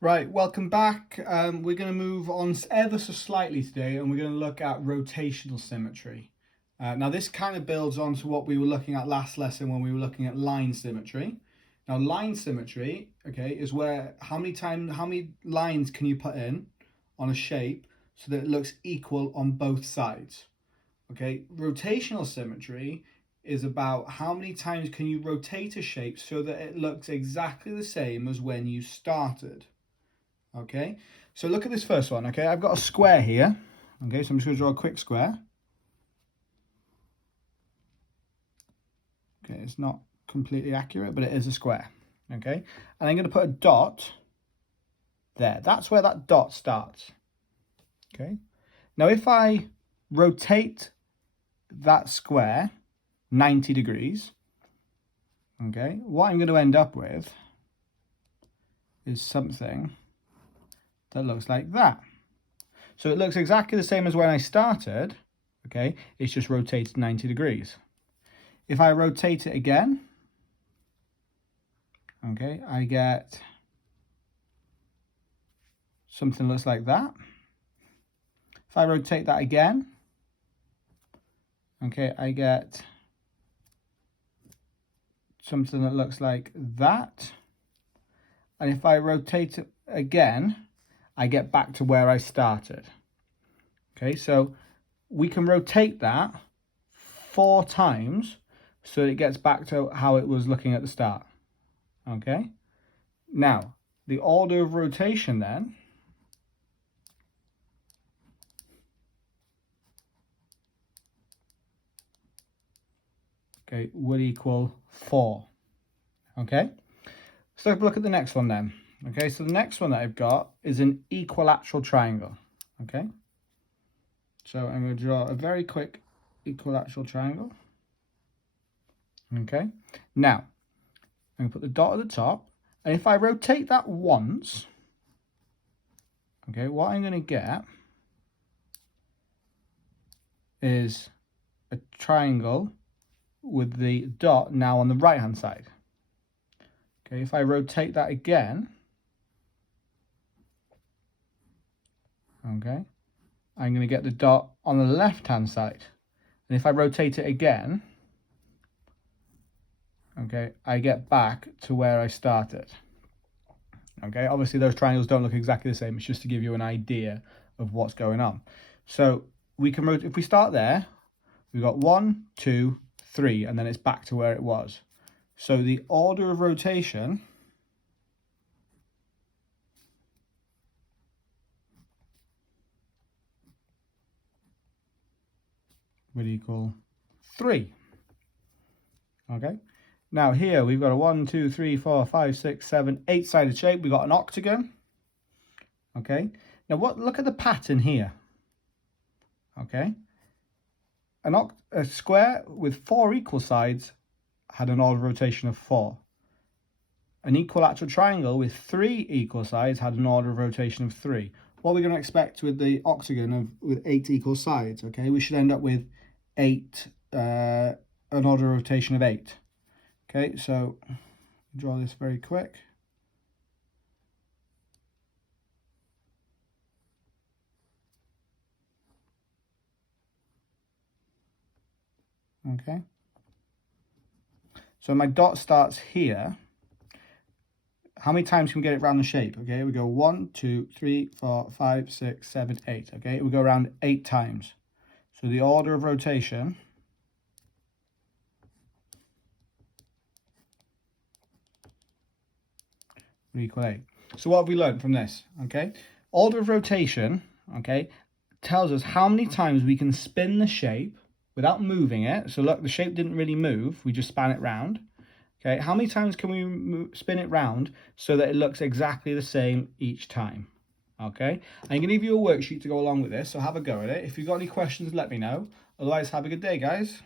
Right, welcome back. We're going to move on ever so slightly today, and we're going to look at rotational symmetry. Now, this kind of builds on to what we were looking at last lesson when we were looking at line symmetry. Now, line symmetry, okay, is where how many lines can you put in on a shape so that it looks equal on both sides? Okay, rotational symmetry is about how many times can you rotate a shape so that it looks exactly the same as when you started. Okay, so look at this first one. Okay, I've got a square here. Okay, so I'm just going to draw a quick square. Okay, it's not completely accurate, but it is a square. Okay, and I'm going to put a dot there. That's where that dot starts. Okay, now if I rotate that square 90 degrees, okay, what I'm going to end up with is something that looks like that. So it looks exactly the same as when I started. Okay, it's just rotated 90 degrees. If I rotate it again, okay, I get something that looks like that. If I rotate that again, okay, I get something that looks like that. And if I rotate it again, I get back to where I started. Okay, so we can rotate that 4 times so it gets back to how it was looking at the start. Okay, now the order of rotation then okay would equal 4. Okay, so let's look at the next one then. Okay, so the next one that I've got is an equilateral triangle. Okay, so I'm going to draw a very quick equilateral triangle. Okay, now I'm going to put the dot at the top, and if I rotate that once, okay, what I'm going to get is a triangle with the dot now on the right hand side. Okay, if I rotate that again, okay, I'm going to get the dot on the left hand side. And if I rotate it again, okay, I get back to where I started. Okay, obviously those triangles don't look exactly the same. It's just to give you an idea of what's going on. So we can, if we start there, we've got 1, 2, 3, and then it's back to where it was. So the order of rotation would equal 3. Okay, now here we've got a 1, 2, 3, 4, 5, 6, 7, 8-sided shape. We've got an octagon. Okay, now look at the pattern here. Okay, a square with 4 equal sides had an order of rotation of 4. An equilateral triangle with 3 equal sides had an order of rotation of 3. What are we going to expect with the octagon with 8 equal sides? Okay, we should end up with 8, an order of rotation of 8. Okay, so draw this very quick. Okay, so my dot starts here. How many times can we get it around the shape? Okay, we go 1, 2, 3, 4, 5, 6, 7, 8. Okay, we go around 8 times. So the order of rotation will equal 8. So what have we learned from this? Okay, order of rotation, okay, tells us how many times we can spin the shape without moving it. So look, the shape didn't really move. We just span it round. Okay, how many times can we spin it round so that it looks exactly the same each time? Okay, I'm going to give you a worksheet to go along with this, so have a go at it. If you've got any questions, let me know. Otherwise, have a good day, guys.